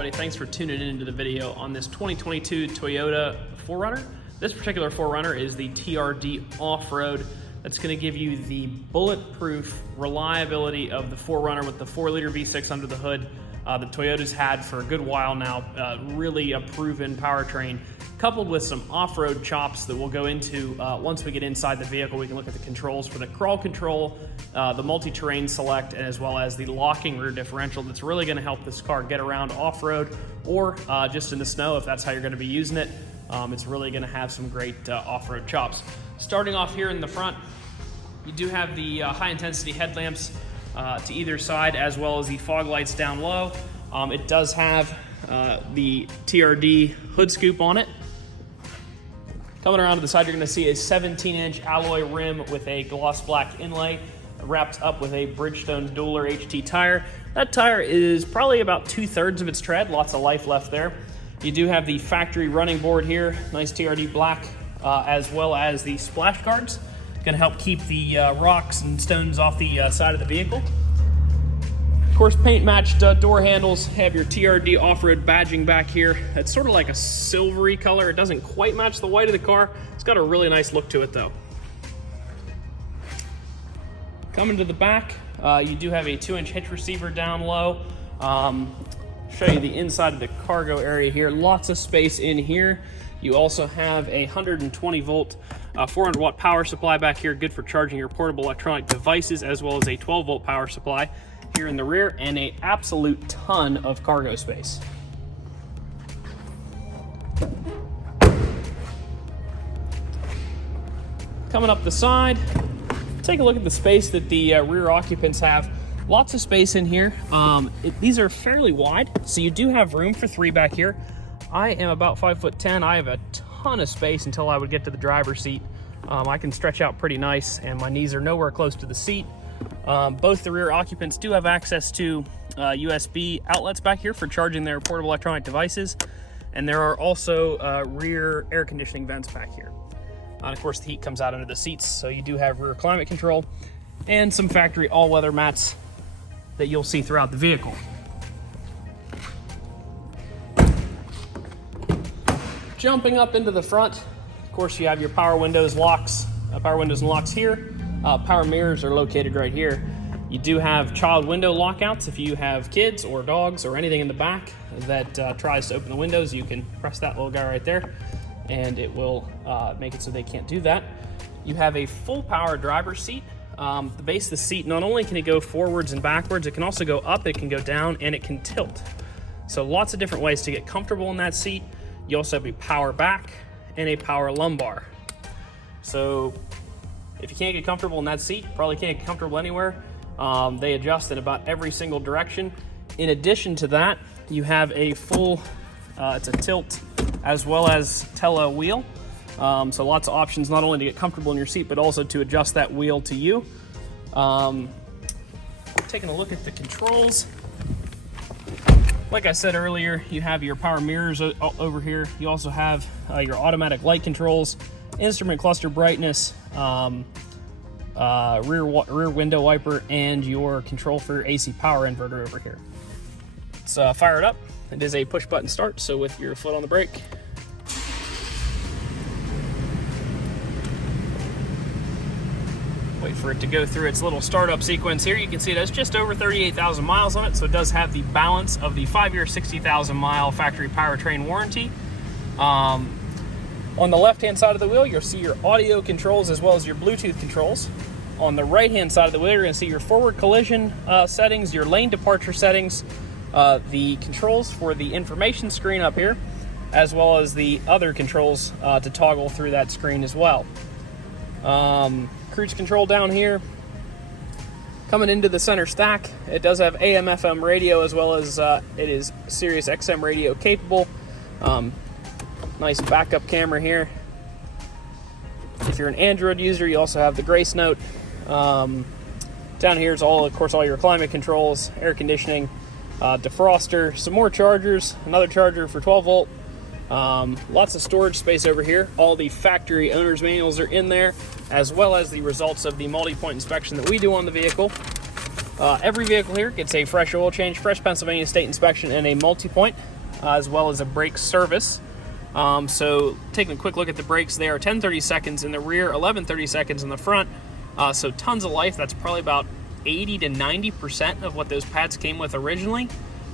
everybody, thanks for tuning into the video on this 2022 Toyota 4Runner. This particular 4Runner is the TRD Off-Road. That's going to give you the bulletproof reliability of the 4Runner with the 4-liter V6 under the hood that Toyota's had for a good while now. Really a proven powertrain, coupled with some off-road chops that we'll go into once we get inside the vehicle. We can look at the controls for the crawl control, the multi-terrain select, and as well as the locking rear differential that's really going to help this car get around off-road or just in the snow if that's how you're going to be using it. It's really going to have some great off-road chops. Starting off here in the front, you do have the high-intensity headlamps to either side, as well as the fog lights down low. It does have the TRD hood scoop on it. Coming around to the side, you're going to see a 17-inch alloy rim with a gloss black inlay, wrapped up with a Bridgestone Dueler HT tire. That tire is probably about 2/3 of its tread, lots of life left there. You do have the factory running board here, nice TRD black, as well as the splash guards. Going to help keep the rocks and stones off the side of the vehicle. Of course, paint matched door handles, have your TRD off-road badging back here. It's sort of like a silvery color. It doesn't quite match the white of the car. It's got a really nice look to it though. Coming to the back, you do have a 2-inch hitch receiver down low. Show you the inside of the cargo area here. Lots of space in here. You also have a 120 volt 400 watt power supply back here, good for charging your portable electronic devices, as well as a 12 volt power supply here in the rear, and an absolute ton of cargo space. Coming up the side, take a look at the space that the rear occupants have. Lots of space in here. These are fairly wide, so you do have room for 3 back here. I am about 5'10". I have a ton of space until I would get to the driver's seat. I can stretch out pretty nice, and my knees are nowhere close to the seat. Both the rear occupants do have access to USB outlets back here for charging their portable electronic devices, and there are also rear air conditioning vents back here. And of course, the heat comes out under the seats, so you do have rear climate control and some factory all-weather mats that you'll see throughout the vehicle. Jumping up into the front, of course, you have your power windows and locks here. Power mirrors are located right here. You do have child window lockouts. If you have kids or dogs or anything in the back that tries to open the windows, you can press that little guy right there, and it will make it so they can't do that. You have a full power driver's seat. The base of the seat, not only can it go forwards and backwards, it can also go up, it can go down, and it can tilt. So lots of different ways to get comfortable in that seat. You also have a power back and a power lumbar. So if you can't get comfortable in that seat, probably can't get comfortable anywhere. They adjust in about every single direction. In addition to that, you have a full, it's a tilt as well as tele wheel. So lots of options, not only to get comfortable in your seat, but also to adjust that wheel to you. Taking a look at the controls. Like I said earlier, you have your power mirrors over here. You also have your automatic light controls, instrument cluster brightness, rear window wiper, and your control for your AC power inverter over here. Let's fire it up. It is a push button start, so with your foot on the brake. Wait for it to go through its little startup sequence here. You can see it has just over 38,000 miles on it, so it does have the balance of the 5-year, 60,000 mile factory powertrain warranty. On the left-hand side of the wheel, you'll see your audio controls as well as your Bluetooth controls. On the right-hand side of the wheel, you're going to see your forward collision settings, your lane departure settings, the controls for the information screen up here, as well as the other controls to toggle through that screen as well. Cruise control down here. Coming into the center stack, it does have AM/FM radio, as well as it is Sirius XM radio capable. Nice backup camera here. If you're an Android user, you also have the Grace Note. Down here is all your climate controls, air conditioning, defroster, some more chargers, another charger for 12 volt. Lots of storage space over here. All the factory owner's manuals are in there, as well as the results of the multi-point inspection that we do on the vehicle. Every vehicle here gets a fresh oil change, fresh Pennsylvania state inspection, and a multi-point, as well as a brake service. So taking a quick look at the brakes, they are 10 30 seconds in the rear, 11 30 seconds in the front. So tons of life. That's probably about 80 to 90% of what those pads came with originally.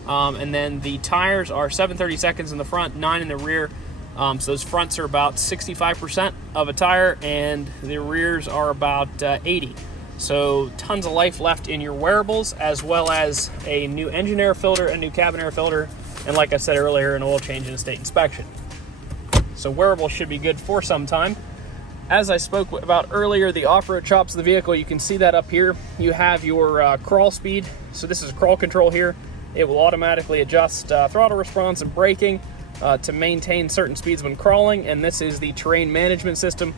And then the tires are 7 30 seconds in the front, 9 in the rear. So those fronts are about 65% of a tire, and the rears are about 80. So tons of life left in your wearables, as well as a new engine air filter, a new cabin air filter, and like I said earlier, an oil change and a state inspection. So wearables should be good for some time. As I spoke about earlier, the off-road chops of the vehicle, you can see that up here. You have your crawl speed. So this is crawl control here. It will automatically adjust throttle response and braking to maintain certain speeds when crawling. And this is the terrain management system.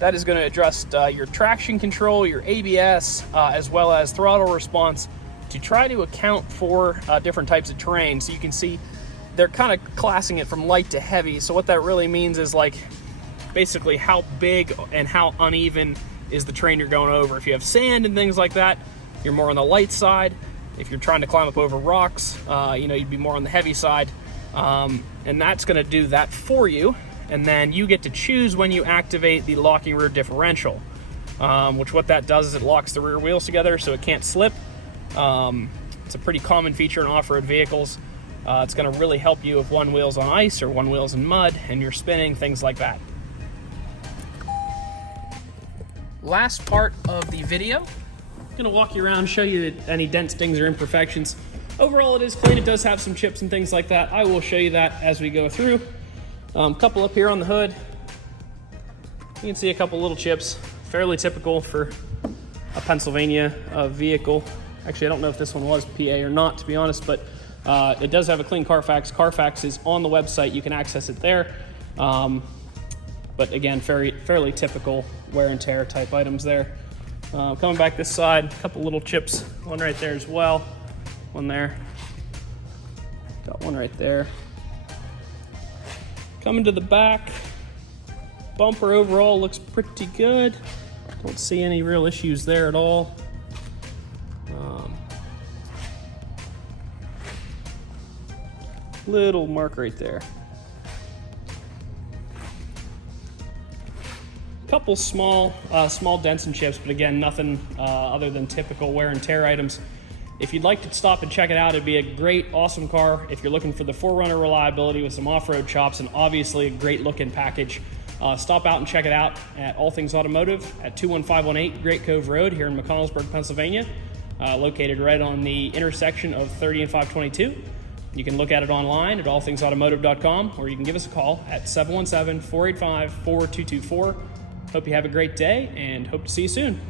That is going to adjust your traction control, your ABS, as well as throttle response to try to account for different types of terrain. So you can see they're kind of classing it from light to heavy. So what that really means is like basically how big and how uneven is the terrain you're going over. If you have sand and things like that, you're more on the light side. If you're trying to climb up over rocks, you'd be more on the heavy side. And that's going to do that for you. And then you get to choose when you activate the locking rear differential, which what that does is it locks the rear wheels together so it can't slip. It's a pretty common feature in off-road vehicles. It's going to really help you if one wheel's on ice or one wheel's in mud and you're spinning, things like that. Last part of the video, I'm going to walk you around, show you any dents, dings, or imperfections. Overall, it is clean. It does have some chips and things like that. I will show you that as we go through. Couple up here on the hood. You can see a couple little chips, fairly typical for a Pennsylvania vehicle. Actually, I don't know if this one was PA or not, to be honest, but it does have a clean CARFAX. CARFAX is on the website. You can access it there. But again, fairly typical wear and tear type items there. Coming back this side, a couple little chips. One right there as well. One there. Got one right there. Coming to the back, bumper overall looks pretty good. Don't see any real issues there at all. Little mark right there. Couple small dents and chips, but again, nothing other than typical wear and tear items. If you'd like to stop and check it out, it'd be a great, awesome car. If you're looking for the 4Runner reliability with some off-road chops and obviously a great looking package, stop out and check it out at All Things Automotive at 21518 Great Cove Road here in McConnellsburg, Pennsylvania, located right on the intersection of 30 and 522. You can look at it online at allthingsautomotive.com, or you can give us a call at 717-485-4224. Hope you have a great day and hope to see you soon.